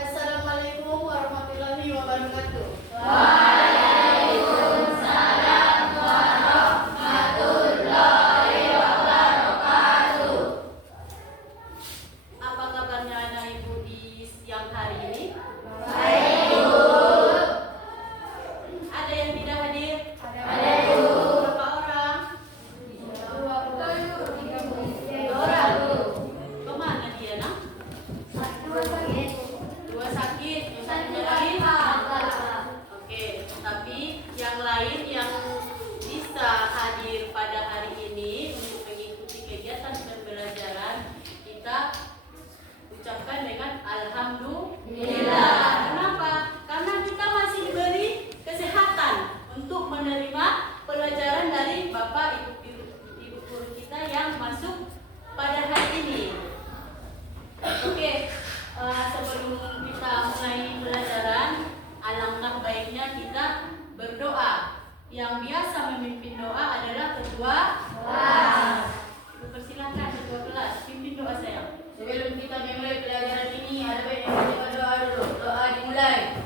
Assalamualaikum warahmatullahi wabarakatuh. Waalaikumsalam warahmatullahi wabarakatuh. Apa kabarnya anak ibu di siang hari ini? Baik, Bu. Ada yang tidak hadir? Ada, Bu. Berapa orang? 2 orang, Bu. Kemana dia, nak? 2 sakit. 2 sakit, yang satunya lain? Oke, tapi yang lain yang bisa hadir pada hari ini untuk mengikuti kegiatan pembelajaran, kita ucapkan dengan alhamdulillah. Kenapa? Karena kita masih diberi kesehatan untuk menerima pelajaran dari Bapak Ibu guru kita yang masuk pada hari ini. Oke, sebelum kita mulai pelajaran, alangkah baiknya kita berdoa. Yang biasa memimpin doa adalah ketua kelas. Persilakan ketua kelas, pimpin doa saya. Sebelum kita memulai pelajaran ini, ada baiknya kita berdoa dulu. Doa dimulai.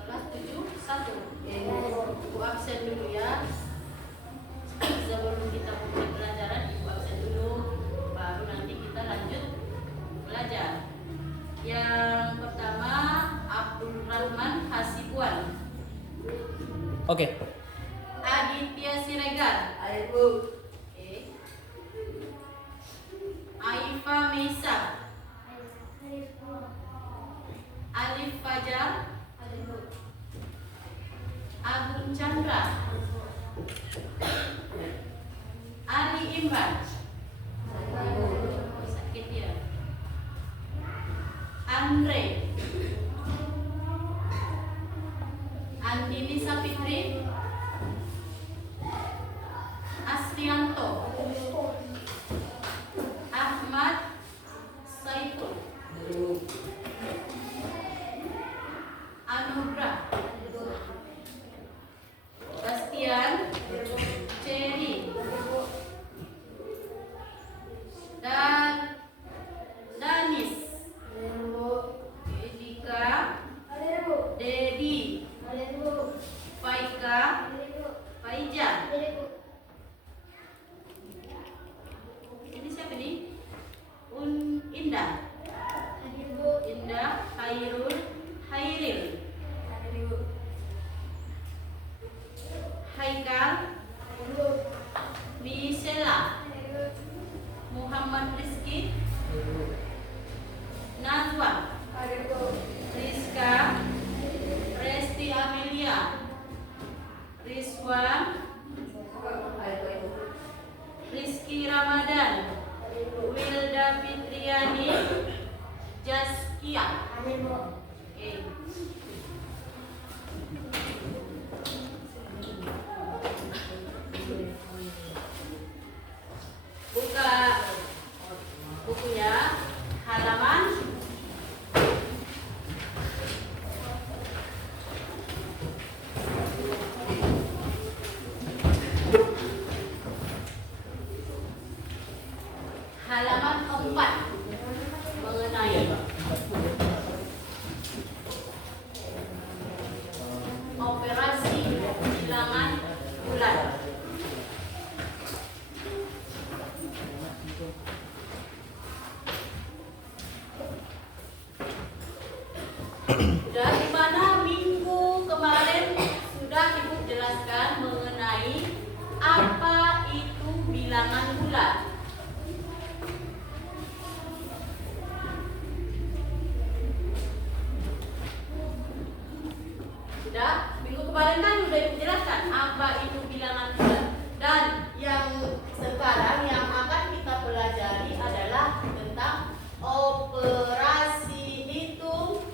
Kelas 7-1. Ibu absen dulu ya. Sebelum kita mulai pelajaran, Ibu absen dulu. Baru nanti kita lanjut belajar. Yang pertama, Abdul Rahman Hasibuan. Oke. Aditya Siregar. Ayo, Bu. Oke. Aifa Meisa. Alif Fajar. Agung Chandra. Ali Imran. Sakit ya. Andre. Andini Sapitri. Asrianto. Ahmad Saiful. Anugrah. Bastian. Cherry. Dan Danis. Dika. Dedi. Faika. Faijan. bulat. Sudah, minggu kemarin kan sudah dijelaskan apa itu bilangan bulat. Dan yang sekarang yang akan kita pelajari adalah tentang operasi hitung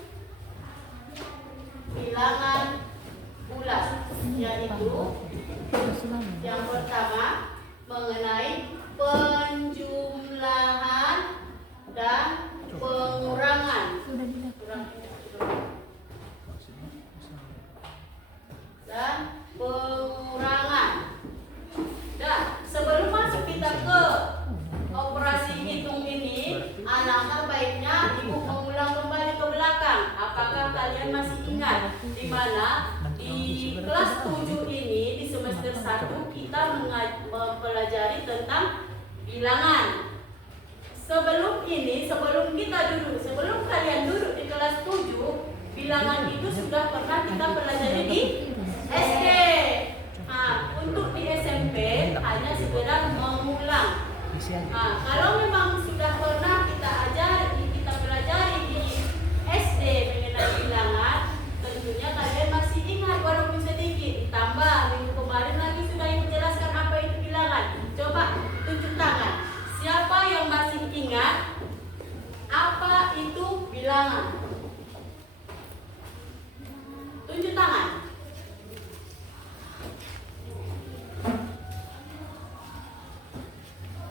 bilangan bulat, yaitu yang pertama mengenai penjumlahan dan pengurangan. Dan pengurangan. Dan sebelum masuk kita ke operasi hitung ini, alangkah baiknya ibu mengulang kembali ke belakang. Apakah kalian masih ingat di mana di kelas 7 ini di semester 1 kita mempelajari tentang bilangan. Sebelum ini, sebelum kalian duduk di kelas 7, bilangan itu sudah pernah kita pelajari di SD. Nah, untuk di SMP hanya sekedar mengulang. Nah, kalau memang sudah pernah kita pelajari di SD mengenai bilangan, tentunya kalian masih ingat walaupun sedikit. Ditambah minggu kemarin lagi sudah menjelaskan apa itu bilangan. Coba tunjuk tangan. Siapa yang masih ingat apa itu bilangan? Tunjuk tangan.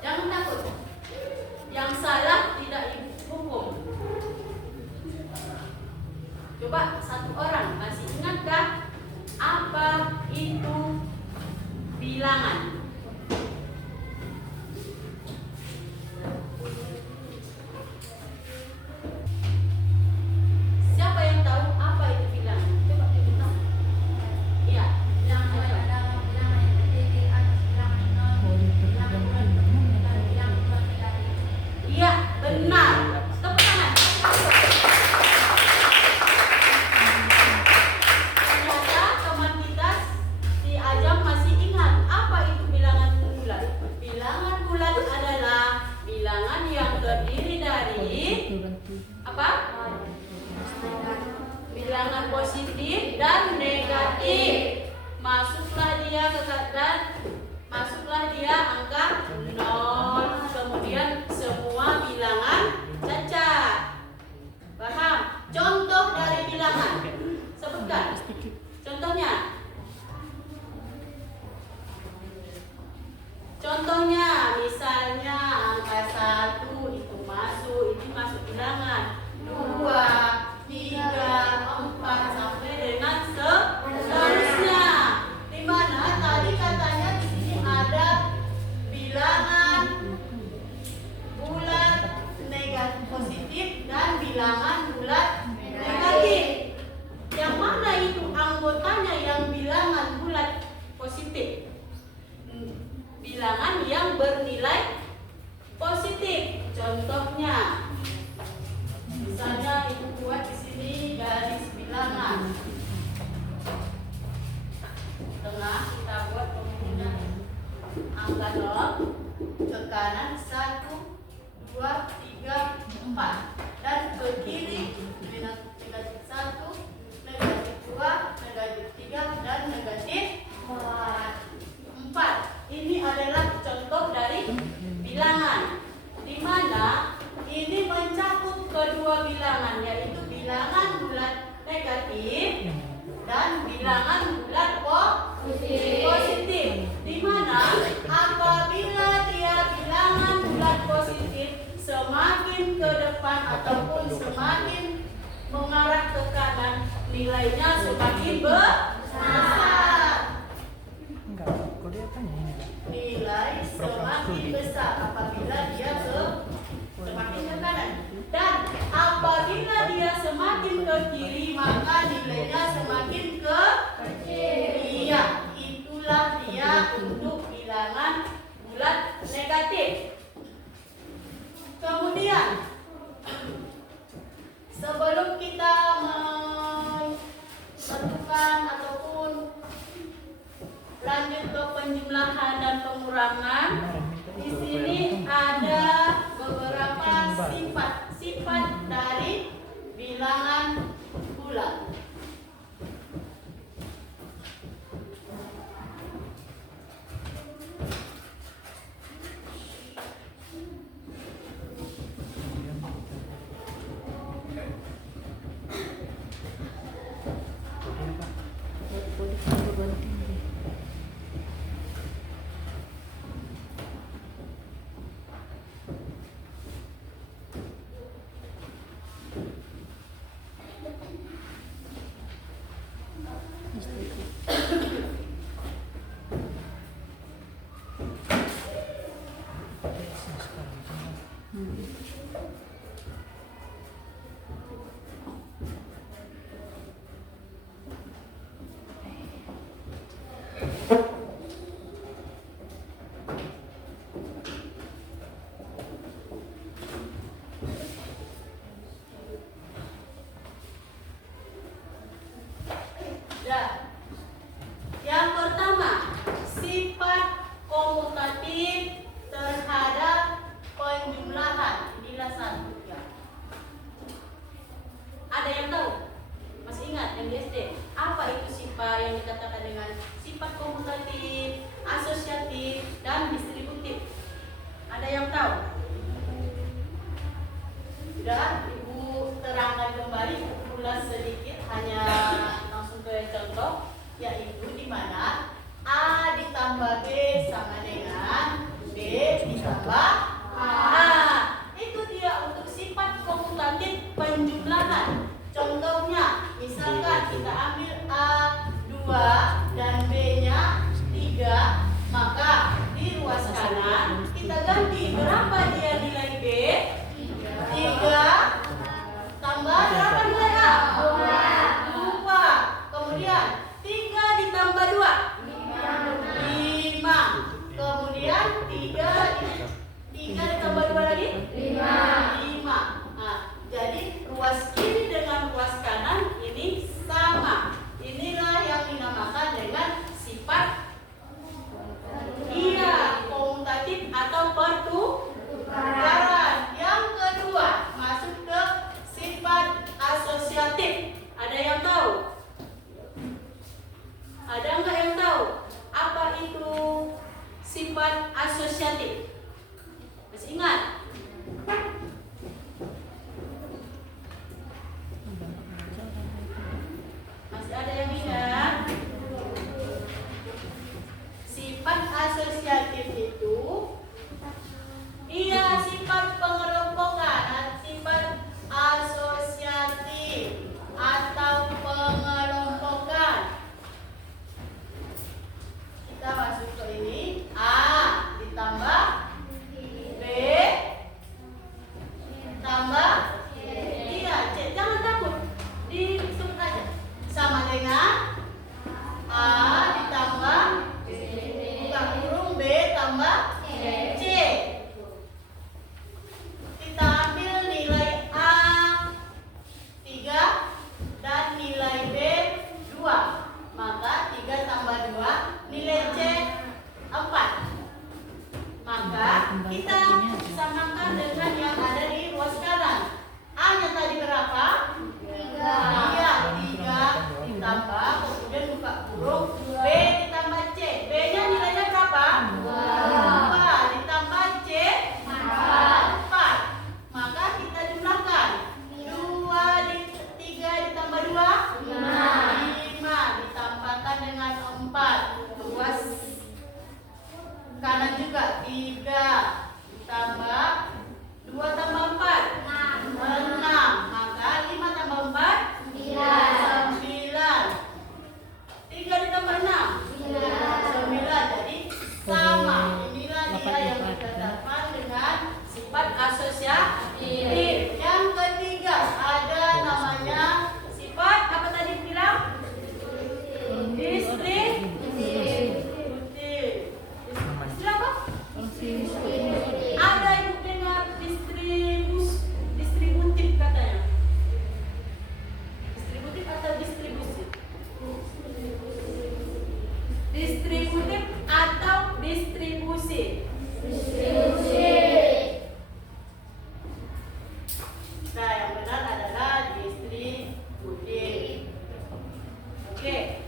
Jangan takut. Yang salah tidak dihukum. Coba satu orang masih ingatkah apa itu bilangan? Siapa yang tahu apa itu bilangan? Coba tunjuk tangan. Iya. Iya, benar. Tepuk tangan. Ternyata teman kita si Ajam masih ingat apa itu bilangan bulat. Bilangan bulat adalah bilangan yang terdiri dari apa? Bilangan positif dan negatif. Masuklah dia angka 0, kemudian semua bilangan cacat. Paham? Contoh dari bilangan. Sebutkan. Contohnya. Contohnya misalnya angka 1 itu masuk bilangan. 2, 3, 4 sampai dengan seterusnya. Di mana tadi katanya di sini ada bilangan bulat negatif positif dan bilangan bulat negatif. Yang mana itu anggotanya yang bilangan bulat positif? Bilangan yang bernilai positif. Contohnya, misalnya ibu buat di sini garis bilangan. Tengah kita buat penggunaan angka 0, ke kanan 1, 2, 3, 4, dan ke kiri negatif 1, negatif 2, negatif 3, dan negatif 4. Ini adalah contoh dari bilangan, di mana ini mencakup kedua bilangan, yaitu bilangan bulat negatif dan bilangan bulat positif. Di mana apabila dia bilangan bulat positif, semakin ke depan ataupun semakin mengarah ke kanan, nilainya semakin besar. Nilai semakin besar apabila dia semakin ke kanan, dan apabila dia semakin ke kiri, maka nilainya semakin ke kiri. Iya, itulah dia untuk bilangan bulat negatif. Kemudian sebelum kita menentukan ataupun lanjut ke penjumlahan dan pengurangan, di sini ini ada beberapa sifat dari bilangan bulat. Yang pertama, sifat komutatif terhadap penjumlahan. Inilah satu ya. Ada yang tahu? Masih ingat yang di SD? Apa itu sifat yang dikatakan dengan sifat komutatif, asosiatif, dan distributif? Ada yang tahu? Sudah, Ibu terangkan kembali, ulas sedikit, hanya langsung ke contoh, yaitu di mana A ditambah B sama dengan B ditambah A. Itu dia untuk sifat komutatif penjumlahan. Contohnya, misalkan kita ambil A 2 dan B-nya 3, maka di ruas kanan kita ganti berapa dia nilai B? 3 tambah berapa nilai A? 2. Kemudian 3 ditambah 2 5. Kemudian 3 ditambah 2 lagi 5. Nah, jadi ruas kiri dengan ruas kanan ini sama. Inilah yang dinamakan dengan sifat komutatif atau pertukaran. Yang kedua, masuk ke sifat asosiatif. Ada yang tahu? Ada nggak yang tahu apa itu sifat asosiatif? Masih ingat? Masih ada yang ingat? Sifat asosiatif itu sifat pengelompokan, sifat asosiatif atau pengelompokan. Kita masuk ke ini, A ditambah B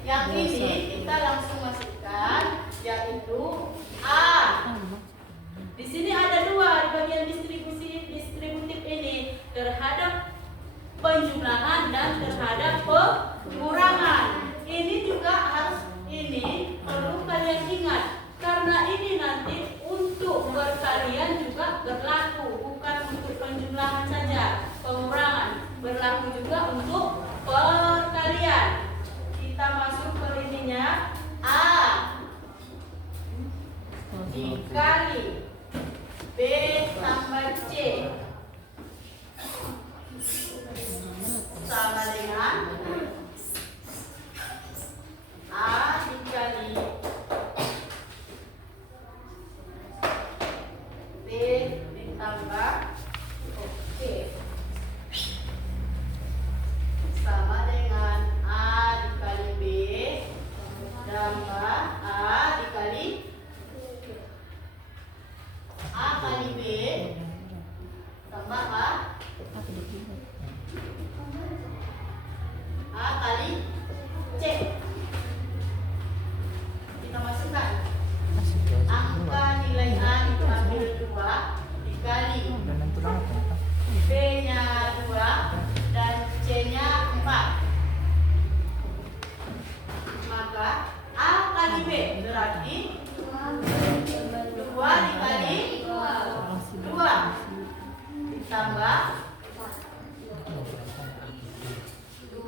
Yang ini kita langsung masukkan, yaitu A. Di sini ada dua di bagian distributif ini, terhadap penjumlahan dan terhadap pengurangan. Ini juga harus perlu kalian ingat, karena ini nanti untuk berkalian juga berlaku, bukan untuk penjumlahan saja, pengurangan berlaku juga untuk perkalian. Kita masuk ke ininya, A dikali B tambah C sama dengan A dikali B ditambah C sama dengan A dikali B tambah A dikali A kali B tambah A kali C. Kita masukkan angka nilai A diambil 2 dikali B nya 2 dan C nya 4. Maka A kali B berarti 2 dikali 2 ditambah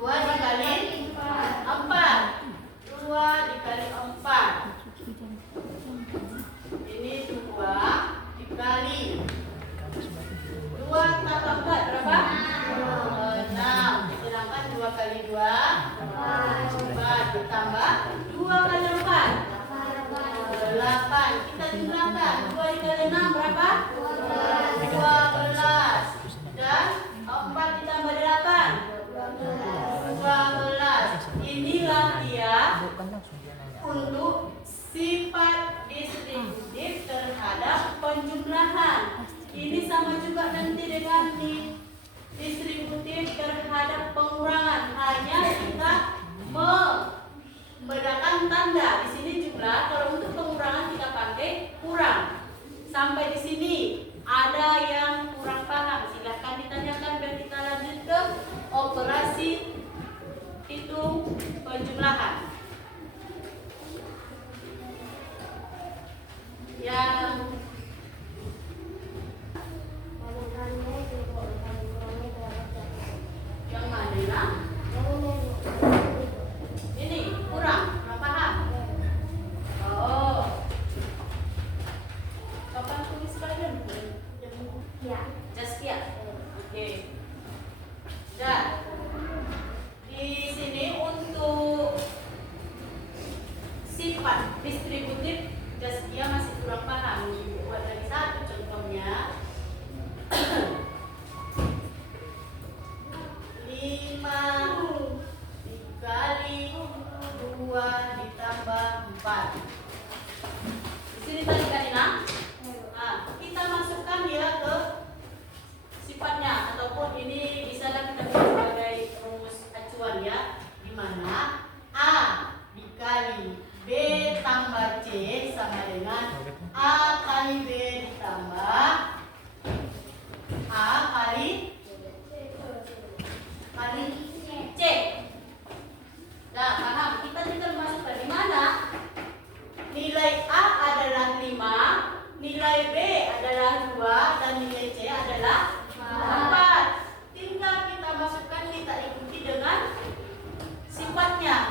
2 dikali 4. 2 dikali 4 ini 2 dikali 2 tambah 4 berapa? 6. Sedangkan 2 kali 2 4 ditambah 2 kali 4 8. Kita jumlahkan 2 dikali 6 berapa? 12 dan 4 ditambah 8 12. Inilah dia untuk sifat distributif terhadap penjumlahan. Ini sama juga nanti dengan distributif terhadap pengurangan. Hanya kita membedakan tanda. Di sini jumlah, kalau untuk pengurangan kita pakai kurang. Sampai di sini ada yang kurang paham, silahkan ditanyakan biar kita lanjut ke operasi hitung penjumlahan. Yang mana? Ini kurang, kurang paham. Oh, kapan tulis kalian? Ya. Jaskia. Oke. Dan di sini untuk sifat distributif Jaskia masih kurang paham. Buat lagi satu contohnya. 5 dikali 2 ditambah 4. Di sini tadi kan nah, kita masukkan dia ke sifatnya, ataupun ini misalnya kita buat sebagai rumus acuan ya, di mana A dikali B tambah C sama dengan A kali B ditambah A kali C. Nah, paham? Kita juga masukkan di mana nilai A adalah 5, nilai B adalah 2, dan nilai C adalah 4. Tinggal kita masukkan, kita ikuti dengan sifatnya.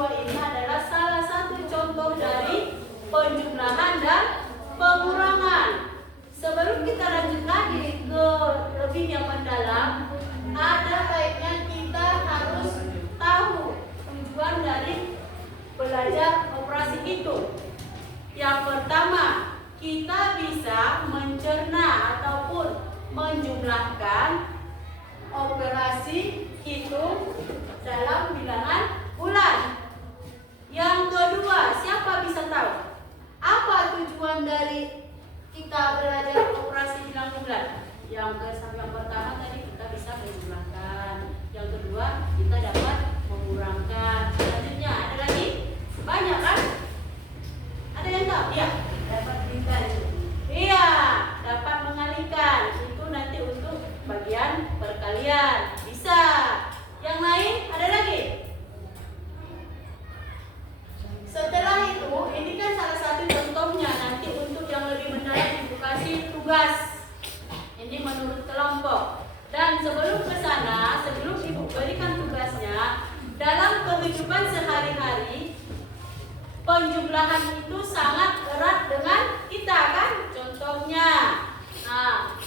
kedua ini adalah salah satu contoh dari penjumlahan dan pengurangan. Sebelum kita lanjut lagi ke lebih yang mendalam, ada baiknya kita harus tahu tujuan dari belajar operasi hitung. Yang pertama, kita bisa mencerna ataupun menjumlahkan operasi hitung dalam bilangan bulan. Yang kedua, siapa bisa tahu apa tujuan dari kita belajar operasi bilangan bulan? Yang pertama tadi kita bisa menjumlahkan. Yang kedua, kita dapat mengurangkan. Selanjutnya ada lagi? Banyak kan? Ada yang tahu? Iya, dapat mengalihkan. Iya, dapat mengalihkan. Itu nanti untuk bagian perkalian. Bisa. Yang lain ada lagi? Setelah itu, ini kan salah satu contohnya. Nanti untuk yang lebih mendalam Ibu kasih tugas. Ini menurut kelompok. Dan sebelum ke sana, sebelum Ibu berikan tugasnya, dalam kehidupan sehari-hari, penjumlahan itu sangat erat dengan kita kan? Contohnya,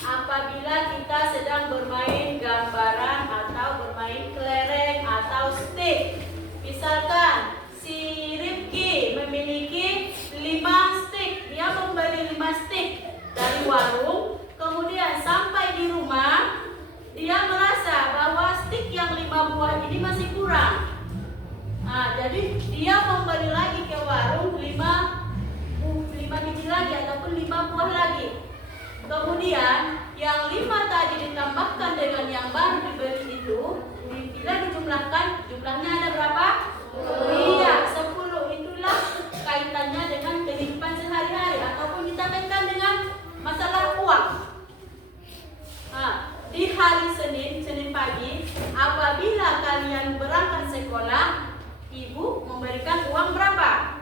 apabila kita sedang bermain gambaran atau bermain kelereng atau stick. Misalkan si Rifki memiliki 5 stick. Dia membeli 5 stick dari warung. Kemudian sampai di rumah, dia merasa bahwa stick yang 5 buah ini masih kurang. Jadi dia membeli lagi ke warung 5 biji lagi ataupun 5 buah lagi. Kemudian yang 5 tadi ditambahkan dengan yang baru dibeli itu, bila dijumlahkan, jumlahnya ada berapa? Iya, 10. Itulah kaitannya dengan kehidupan sehari-hari ataupun kita kaitkan dengan masalah uang. Di hari Senin pagi, apabila kalian berangkat sekolah, Ibu memberikan uang berapa?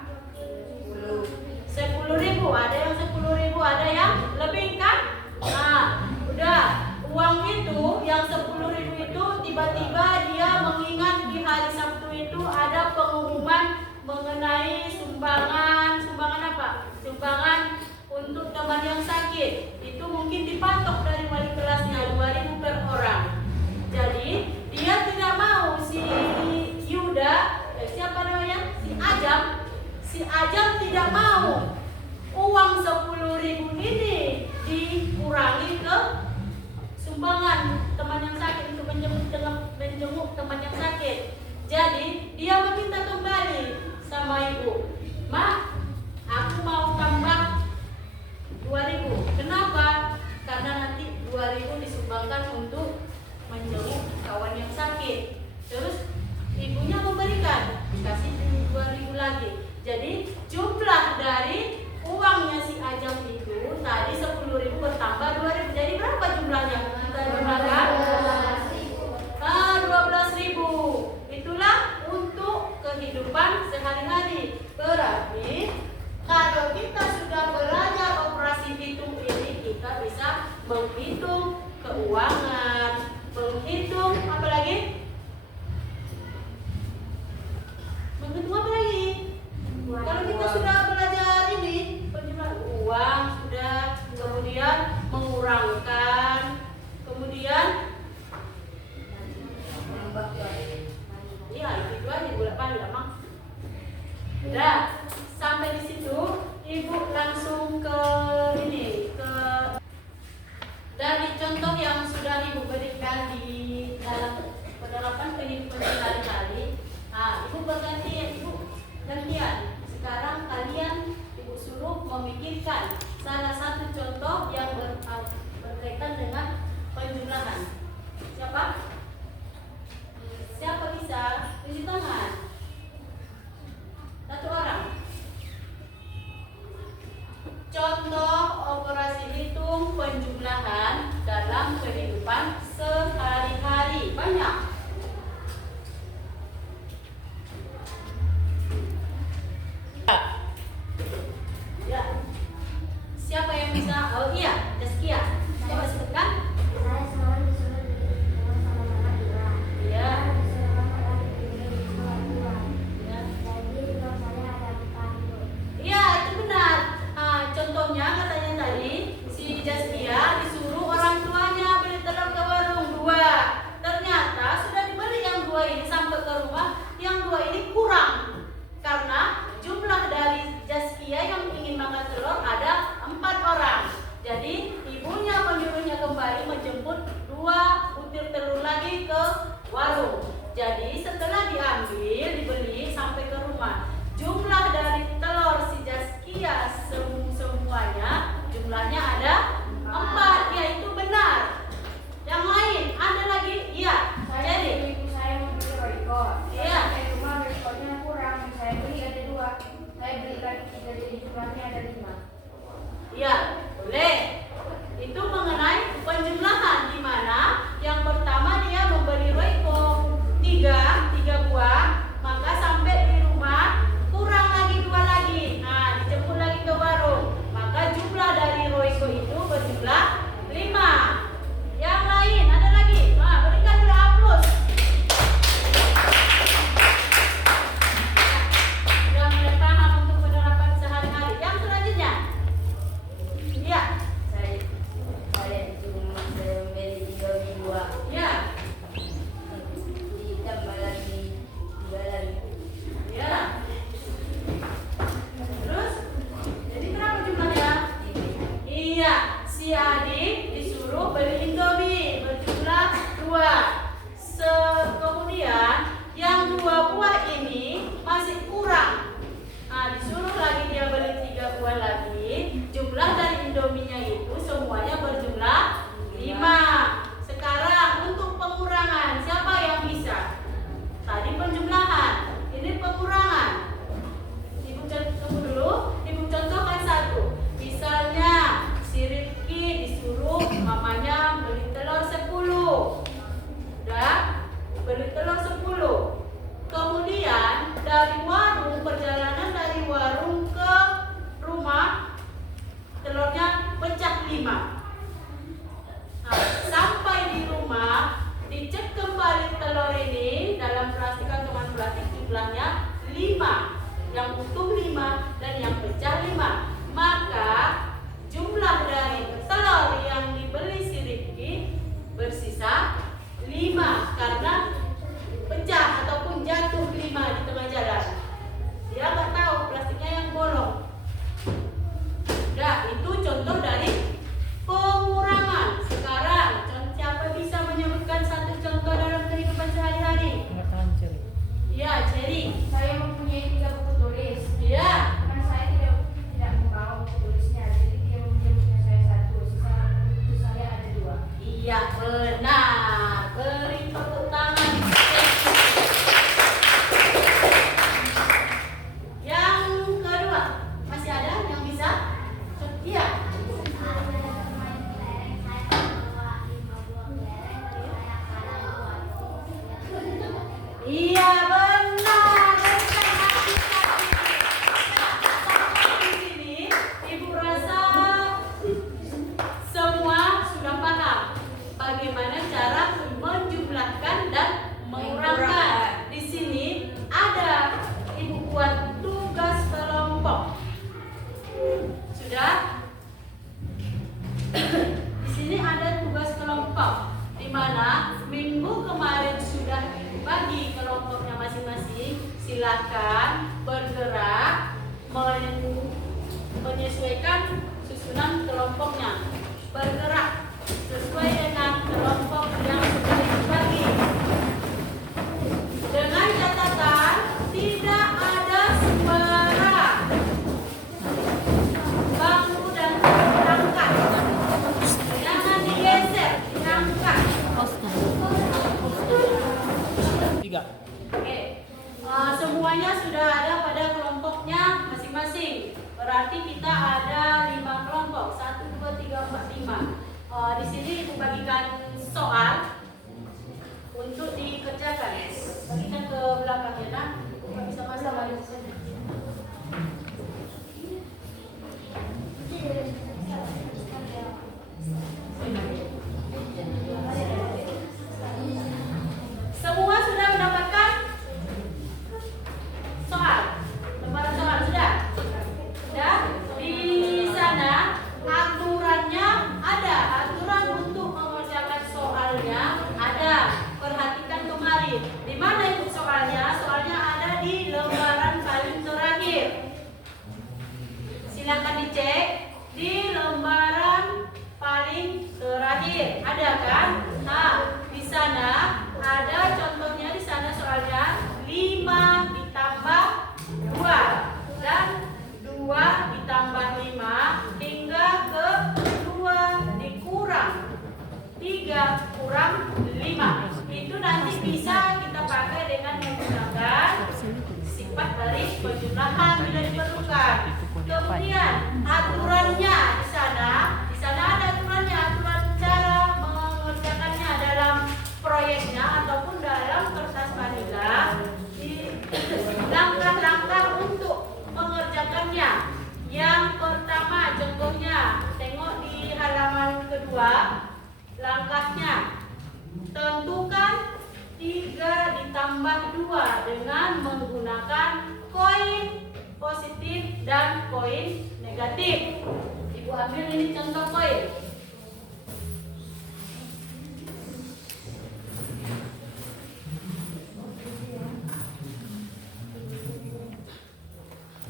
10.000. Ada yang 10.000, ada yang lebih kan? Udah. Uang itu yang 10.000 itu tiba-tiba dia mengingat di hari Sabtu itu ada pengumuman mengenai sumbangan apa? Sumbangan untuk teman yang sakit. Itu mungkin dipatok dari wali kelasnya 2.000 per orang. Jadi dia tidak mau si Yuda, siapa namanya? Si Ajam tidak mau uang 10.000 ini dikurangi ke sumbangan teman yang sakit untuk menjenguk teman yang sakit. Jadi dia meminta kembali sama ibu, "Ma, aku mau tambah 2.000. Kenapa? Karena nanti 2.000 disumbangkan untuk menjenguk kawan yang sakit." Terus ibunya memberikan, kasih 2.000 lagi. Jadi jumlah dari uangnya si Ajam itu tadi 10.000 bertambah 2.000. Jadi berapa jumlahnya? Kita jumlahkan 12.000. Itulah untuk kehidupan sehari-hari. Berarti kalau kita sudah belajar operasi hitung ini, kita bisa menghitung keuangan, menghitung apa lagi? Menghitung apa lagi? Kalau kita sudah belajar ini, penjumlahan uang sudah, kemudian mengurangkan, kemudian iya itu aja bolak-balik Mama. Udah sampai di situ, Ibu langsung ke ini, ke dari contoh yang sudah Ibu berikan di dalam penerapan kehidupan sehari-hari. Ibu gantian. Sekarang kalian Ibu suruh memikirkan salah satu contoh yang berkaitan dengan penjumlahan. Siapa bisa? Tunjuk tangan. Satu orang. silakan bergerak menyesuaikan susunan kelompoknya. Bergerak sesuai dengan kelompok yang sudah dibagi. Dengan catatan tidak ada suara bangku dan diangkat. Jangan digeser, diangkat. 3. Oke, semuanya sudah ada pada kelompoknya masing-masing. Berarti kita ada 5 kelompok, 1, 2, 3, 4, 5. Di sini Ibu bagikan soal untuk dikerjakan. Bagikan ke belakang ya, nak. Nggak bisa masalah di sini. Semua sudah mendapatkan soal? Lembaran soal sudah? Sudah? Di sana aturannya ada. Aturan untuk mengerjakan soalnya ada. Perhatikan kemarin. Di mana itu soalnya? Soalnya ada di lembaran paling terakhir. Silakan dicek di lembaran paling terakhir. Ada kan? Nah, di sana ada contohnya, di sana soalnya 5 ditambah 2 dan 2 ditambah 5 hingga ke 2 dikurang 3 kurang 5. Itu nanti bisa kita pakai dengan menggunakan sifat dari penjumlahan bila diperlukan. Kemudian aturannya di sana ada aturannya, aturan cara mengerjakannya dalam proyeknya ataupun dalam kertas manila, di langkah-langkah untuk mengerjakannya. Yang pertama contohnya, tengok di halaman kedua, langkahnya tentukan 3 ditambah 2 dengan menggunakan koin positif dan koin negatif. Ibu ambil ini contoh koin.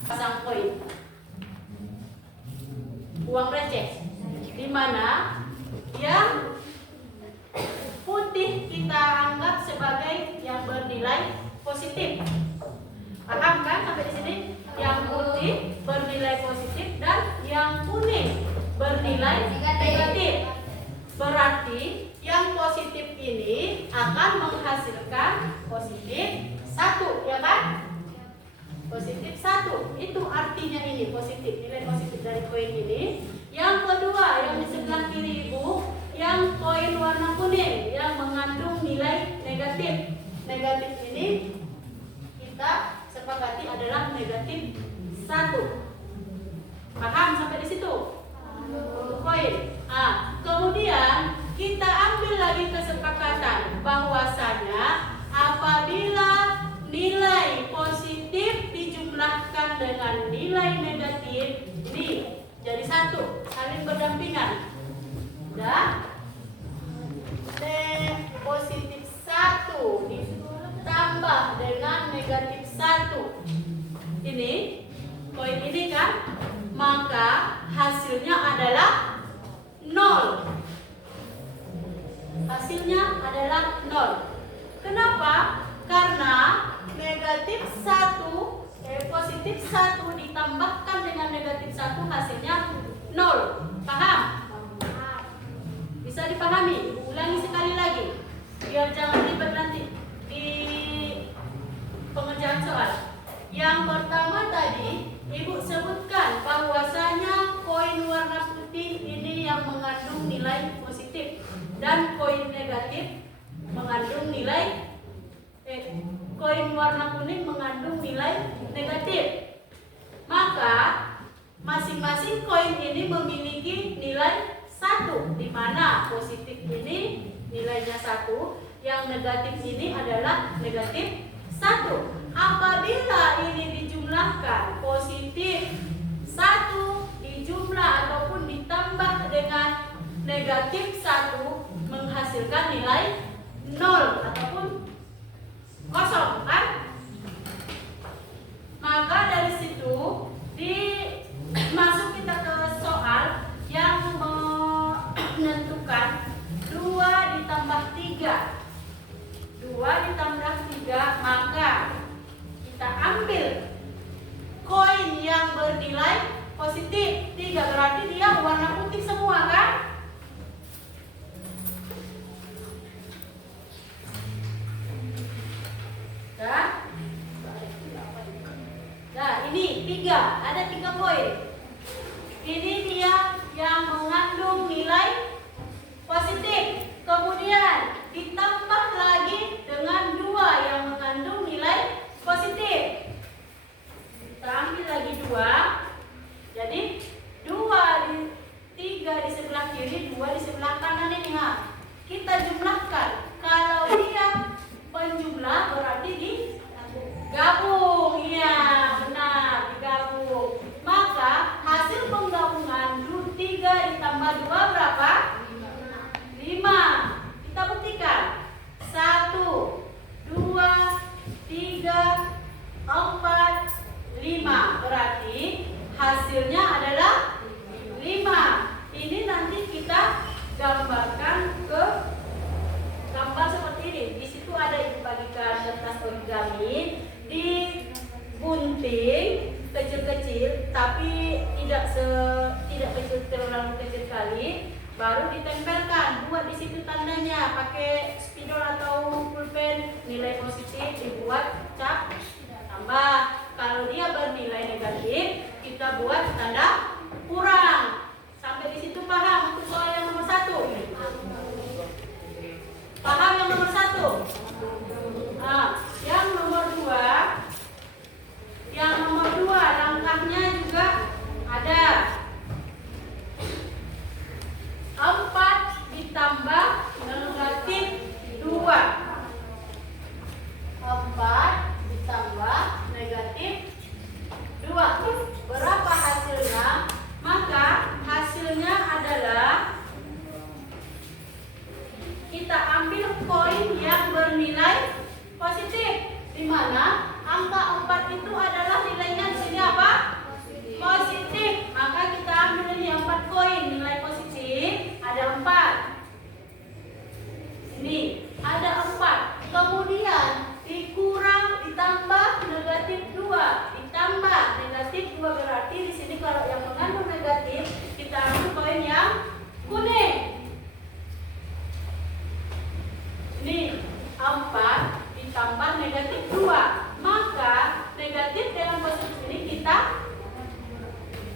Pasang koin. Uang receh. Di mana yang putih kita anggap sebagai yang bernilai positif. Paham kan sampai di sini? Yang putih bernilai positif dan yang kuning bernilai negatif. Berarti yang positif ini akan menghasilkan positif 1, ya kan? Positif 1. Itu artinya ini positif, nilai positif dari koin ini. Yang kedua, yang di sebelah kiri Ibu, yang koin warna kuning yang mengandung nilai negatif. Negatif ini kita sepakati adalah negatif 1. Paham sampai di situ? Untuk koin. Kemudian kita ambil lagi kesepakatan bahwasanya apabila nilai positif dijumlahkan dengan nilai negatif ini jadi 1, saling berdampingan. Udah? Positif 1 ditambah dengan negatif 1. Ini koin ini kan, maka hasilnya adalah 0. Hasilnya adalah 0. Kenapa? Karena negatif 1 positif 1 ditambahkan dengan negatif 1 hasilnya 0. Paham? Bisa dipahami? Ulangi sekali lagi biar jangan ribet nanti di pengerjaan soal. Yang pertama tadi Ibu sebutkan bahwasanya koin warna putih ini yang mengandung nilai positif dan koin negatif mengandung nilai koin warna kuning mengandung nilai negatif. Maka masing-masing koin ini memiliki nilai 1, di mana positif ini nilainya 1, yang negatif ini adalah negatif 1. Apabila ini dijumlahkan positif 1 dijumlah ataupun ditambah dengan negatif 1 menghasilkan nilai 0 ataupun kosong kan? ada 3 poin. Ini dia yang mengandung nilai positif. Kemudian ditambah lagi dengan 2 yang mengandung nilai positif. Kita ambil lagi 2. Jadi 3 di sebelah kiri, 2 di sebelah kanan ini. Kita jumlahkan. Kalau dia penjumlah berarti digabung. Iya, benar, digabung. Maka hasil penggabungan 3 ditambah 2 berapa? 5. Kita buktikan. 1, 2, 3, 4, 5. Berarti hasilnya adalah 5. Ini nanti kita gambarkan ke gambar seperti ini. Di situ ada ibu bagikan kertas origami, digunting kecil-kecil, tapi tidak kecil terlalu kecil kali. Baru ditempelkan, buat di situ tandanya pakai spidol atau pulpen. Nilai positif dibuat cap tambah. Kalau dia bernilai negatif, kita buat tanda kurang. Sampai di situ paham untuk soal yang nomor 1? Paham yang nomor 1? Yang nomor 2. Yang nomor 2 langkahnya juga ada. 4 ditambah negatif 2. 4 ditambah negatif 2. Berapa hasilnya? Maka hasilnya adalah kita ambil koin yang bernilai positif, di mana angka 4 itu adalah nilainya di sini apa? Positif. Maka kita ambil ini 4 koin nilai positif, ada 4. Ini ada 4. Kemudian dikurang ditambah negatif 2, ditambah negatif 2 berarti di sini kalau yang mengandung negatif kita ambil koin yang kuning. Ini 4 ditambah negatif 2. Maka negatif dengan positif ini kita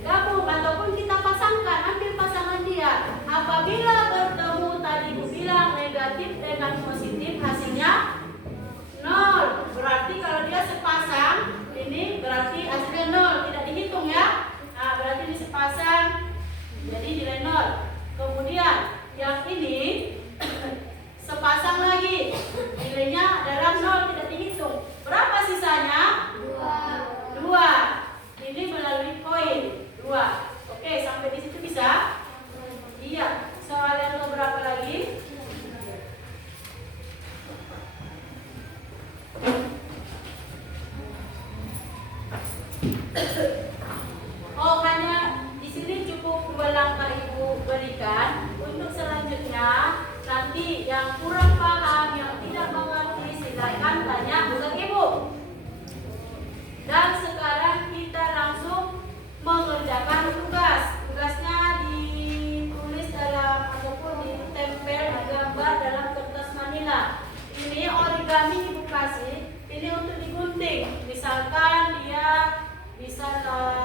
gabung ataupun kita pasangkan, ambil pasangan dia. Apabila bertemu tadi bilang negatif dengan positif hasilnya 0. Berarti kalau dia sepasang, ini berarti hasilnya 0, tidak dihitung ya. Nah, berarti ini sepasang, jadi nilai 0. Kemudian yang ini sepasang lagi, nilainya adalah 0, tidak dihitung. Berapa sisanya? 2. Ini melalui koin 2. Oke, sampai di situ bisa? Iya. Soal yang berapa lagi? Oh, hanya di sini cukup 2 langkah ibu berikan. Untuk selanjutnya nanti yang kurang paham, yang tidak mengerti, silakan tanya ke ibu. Dan sekarang kita langsung mengerjakan tugas. Tugasnya ditulis dalam ataupun ditempel digambar dalam kertas manila. Ini origami ibu kasih. Ini untuk digunting. Misalkan dia bisa 2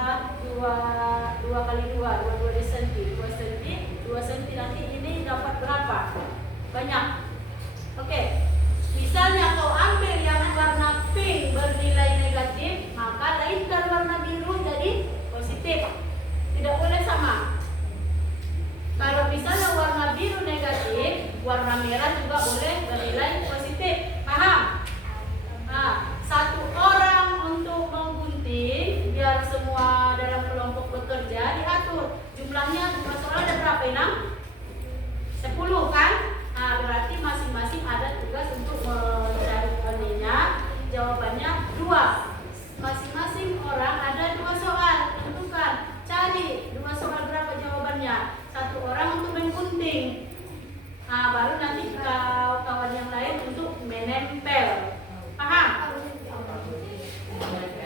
kali 2 cm, 2 cm nanti ini dapat berapa? Banyak. Oke. Misalnya kau ambil yang warna pink bernilai negatif, maka lainkan warna biru jadi positif. Tidak boleh sama. Kalau misalnya warna biru negatif, warna merah juga boleh bernilai positif. Paham? Nah, 1 orang untuk menggunting biar semua dalam kelompok bekerja diatur. Jumlahnya jumlah soal ada berapa, Inang? 10 kan? Nah, berarti masing-masing ada tugas untuk mencari jawabannya 2. Masing-masing orang ada 2 soal. Tentukan, cari 2 soal berapa jawabannya. 1 orang untuk menggunting. Nah, baru nanti kawan yang lain untuk menempel. Paham?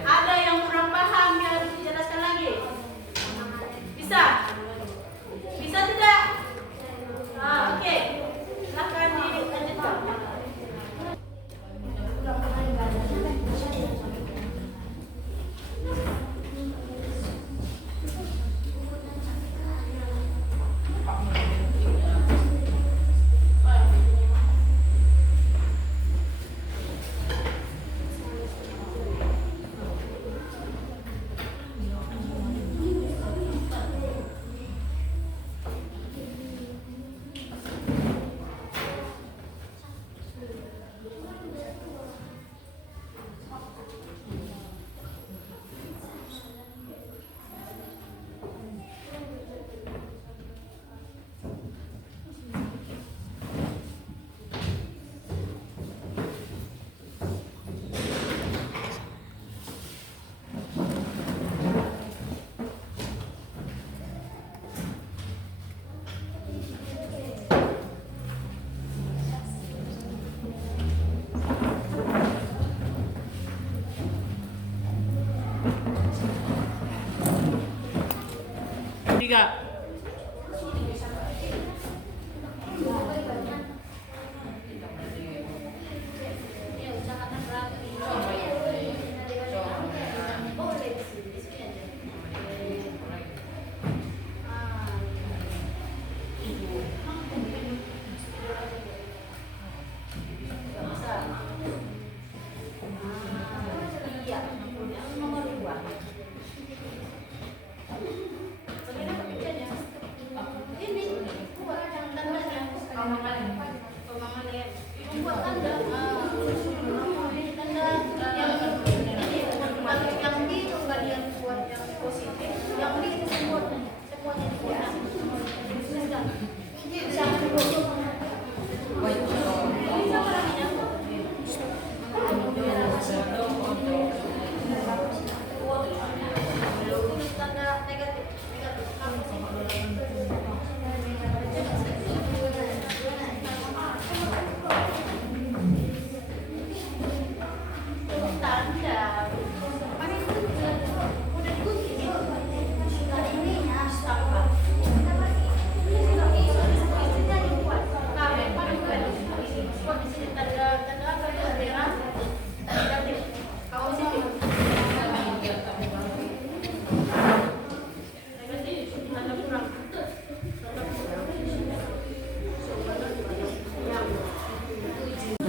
Ada yang kurang paham yang harus dijelaskan lagi? Bisa? Bisa tidak? Oke. Silakan dilanjutkan. 3.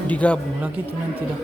Digabung lagi tuh nanti dah.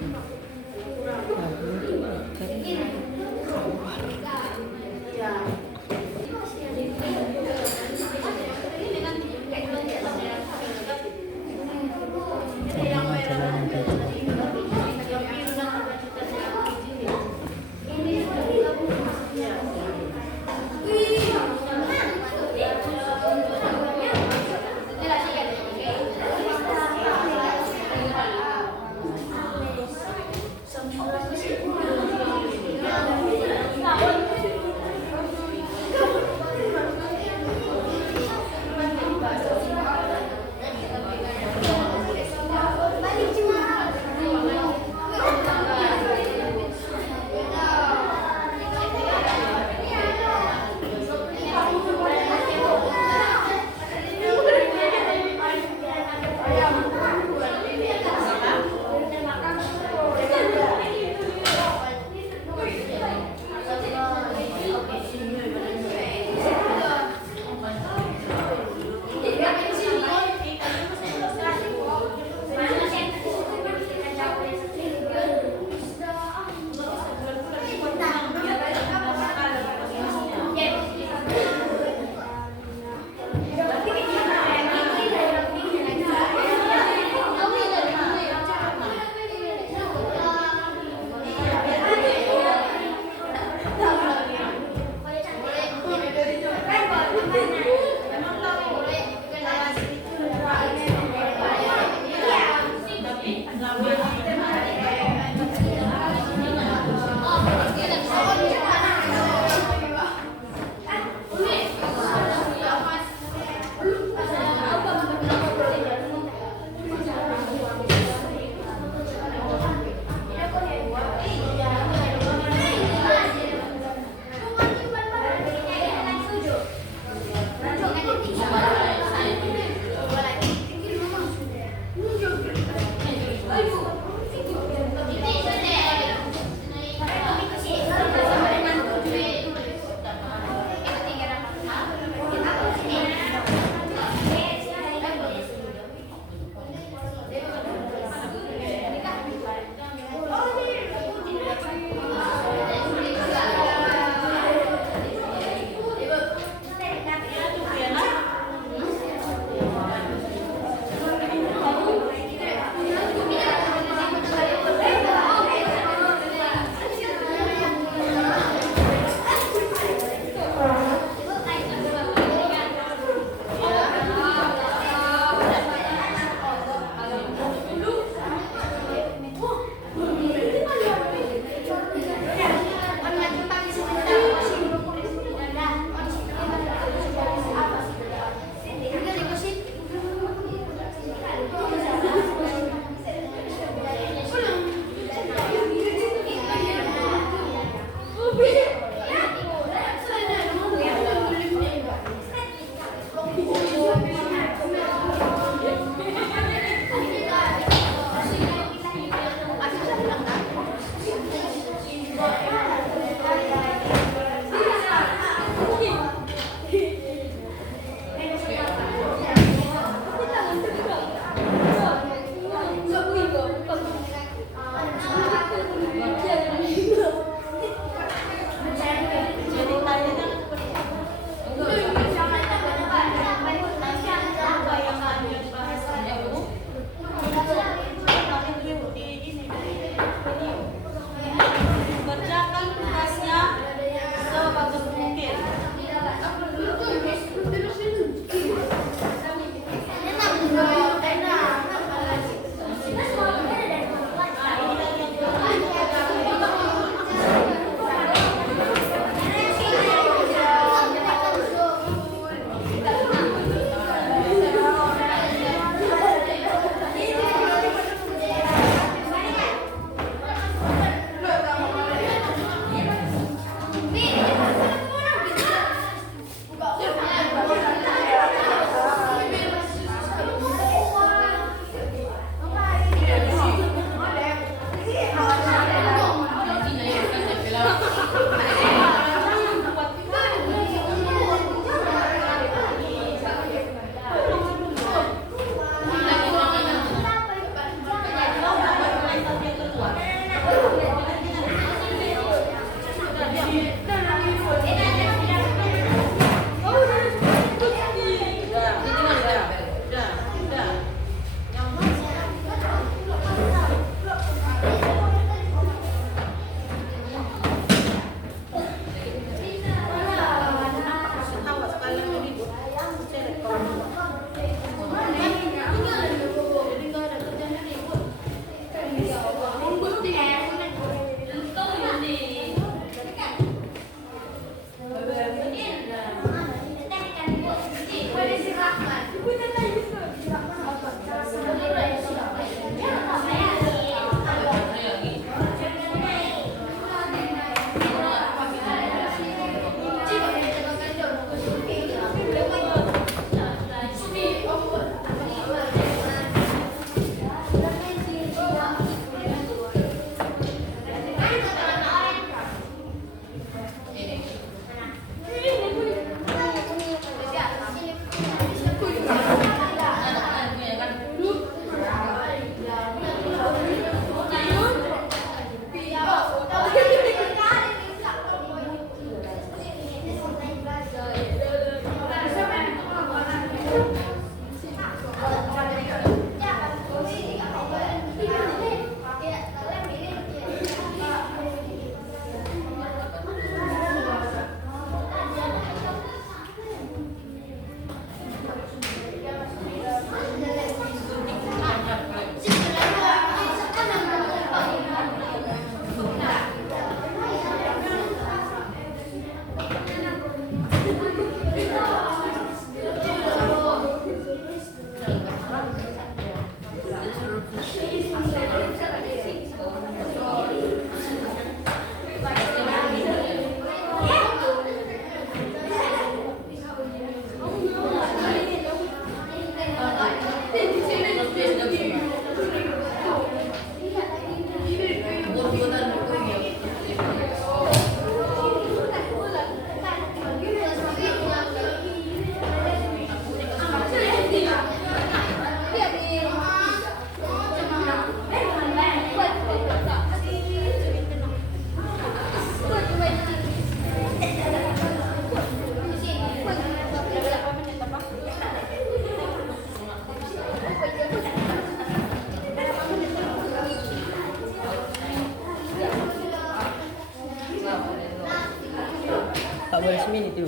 Tak boleh semin itu.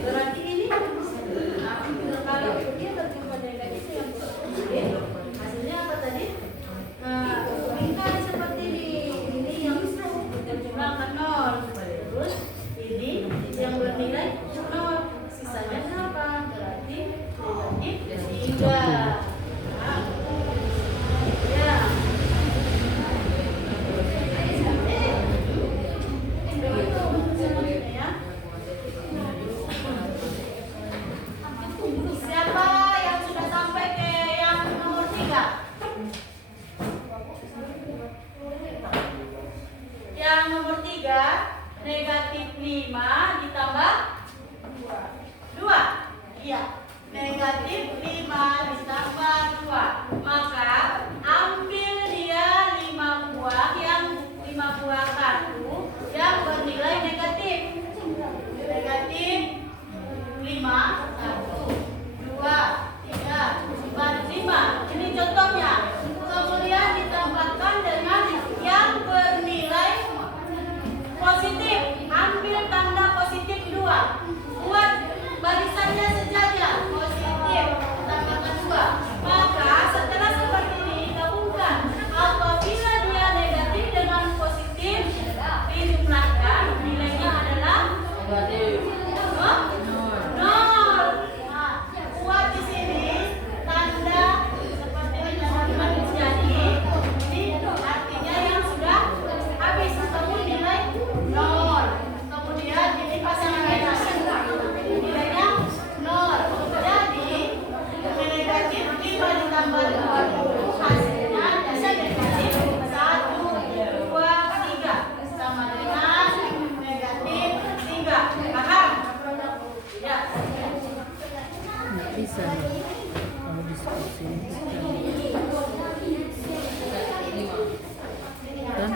Berarti ini kalau dia berjumpa dengan itu yang positif, hasilnya apa tadi? Ringkas seperti ini yang berjumlah angka 0. Terus ini yang bernilai 0. Sisanya berapa? Berarti negatif 3. Ya. Siapa yang sudah sampai ke yang nomor 3? Yang nomor 3, negatif 5 ditambah 2. Iya, negatif 5 ditambah 2. Maka ambil dia 5 buah, yang 5 buah kartu yang bernilai negatif. Negatif 5, 1, 2, 3, 4, 5. Ini contohnya. Kemudian ditambahkan dengan yang bernilai positif. Ambil tanda positif 2. Buat barisannya sejajar. Positif tambahkan 2. Maka setelah seperti ini gabungkan. Apabila dia negatif dengan positif dijumlahkan, nilainya adalah nol. Nah, buat di sini tanda seperti ini teman-teman. Jadi ini artinya yang sudah habis ketemu nilai 0. Kemudian ini pasangan merah nilainya 0. Jadi negatif 5 ditambah 20 hasilnya bisa negatif 1, 2, 3 sama dengan negatif 3. Paham? Ya. Bisa kalau diskusi kan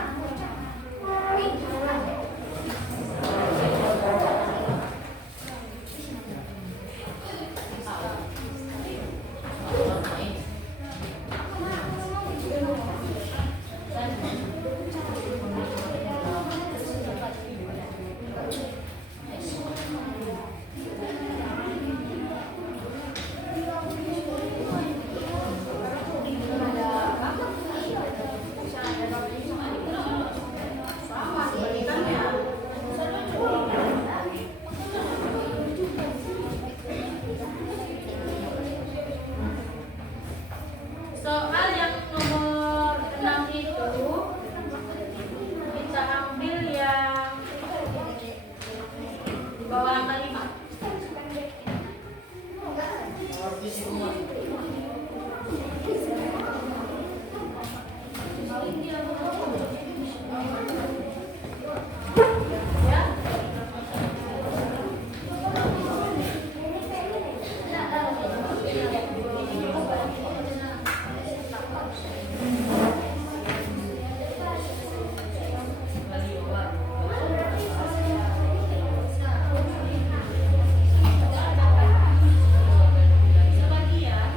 soal yang nomor 6 itu kita ambil yang di bawah angka 5. Sebagian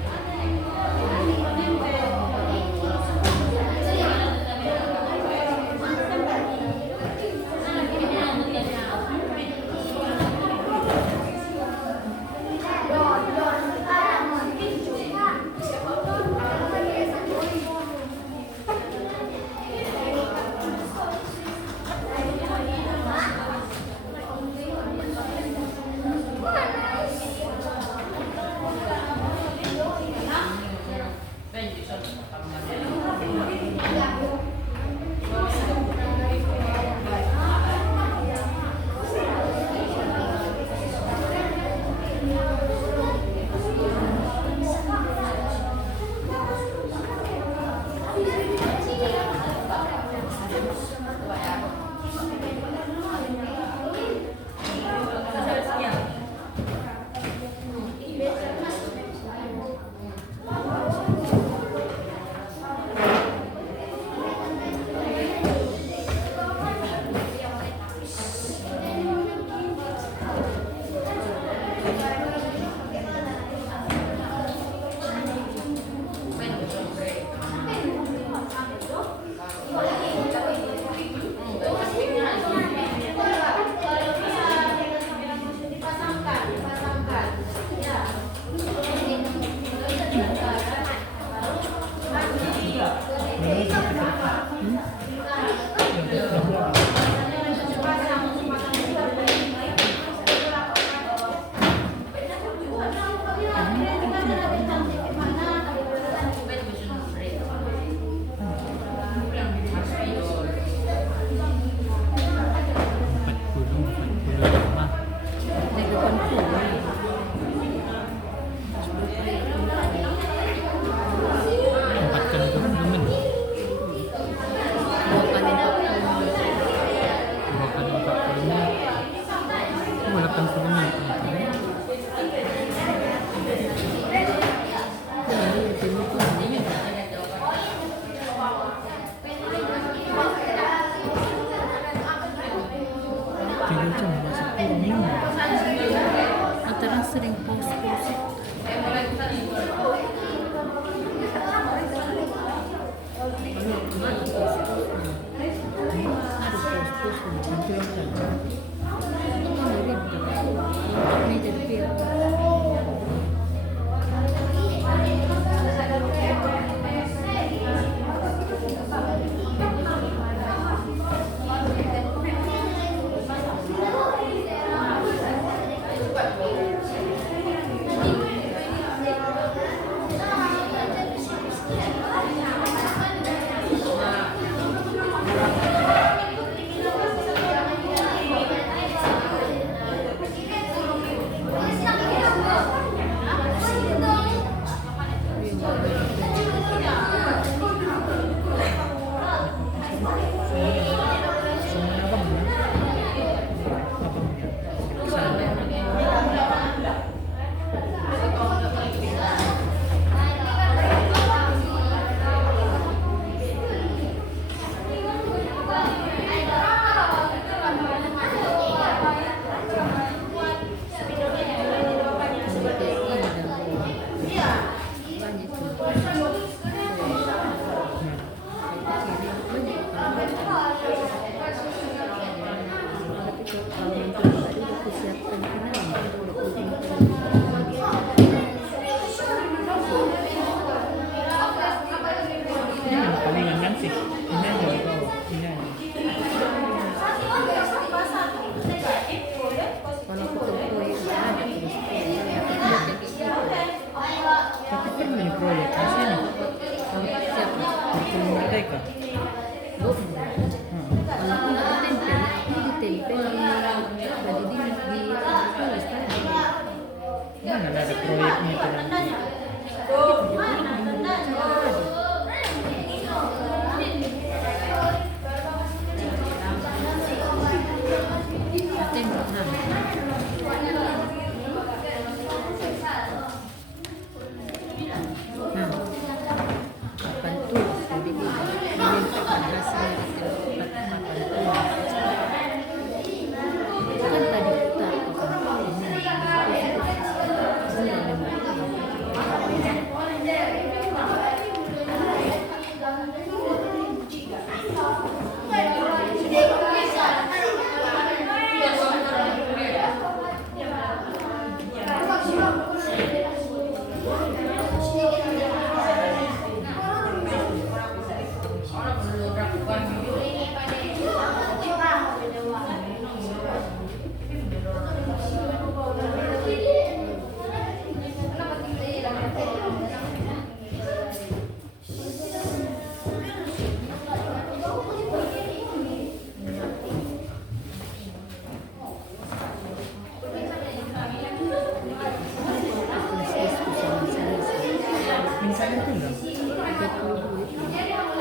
itu enggak 32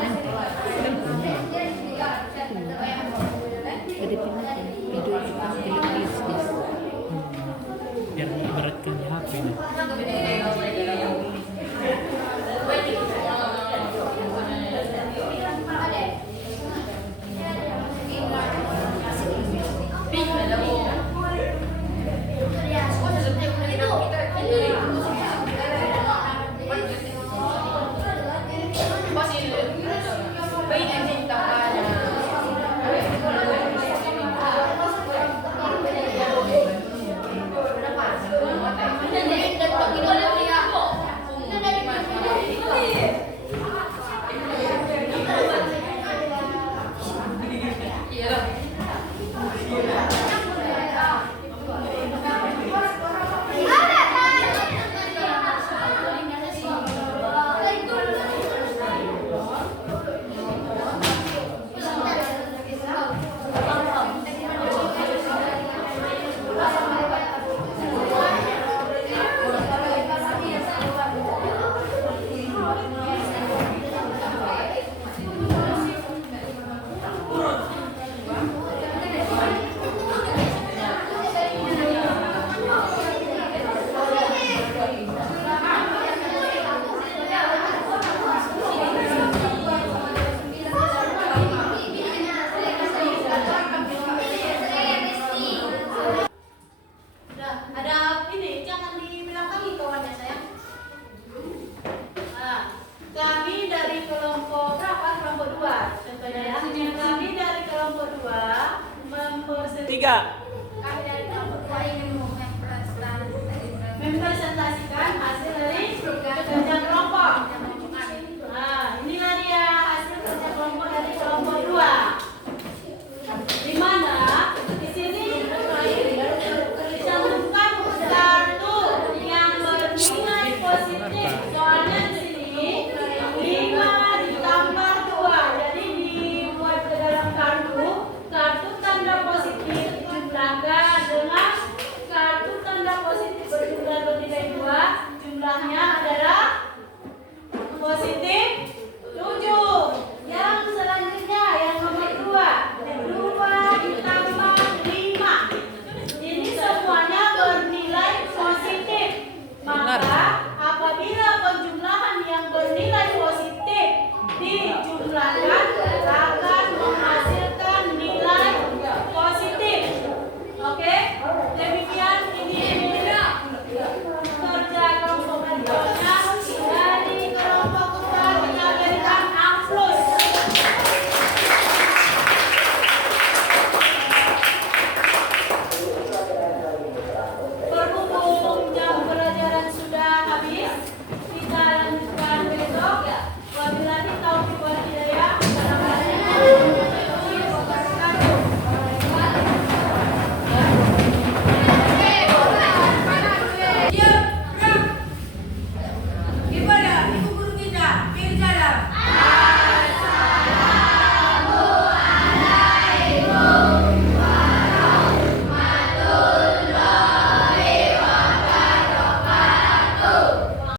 itu kan punya ada pindah video itu pilih biar ibaratkan di HP nih. Tiga.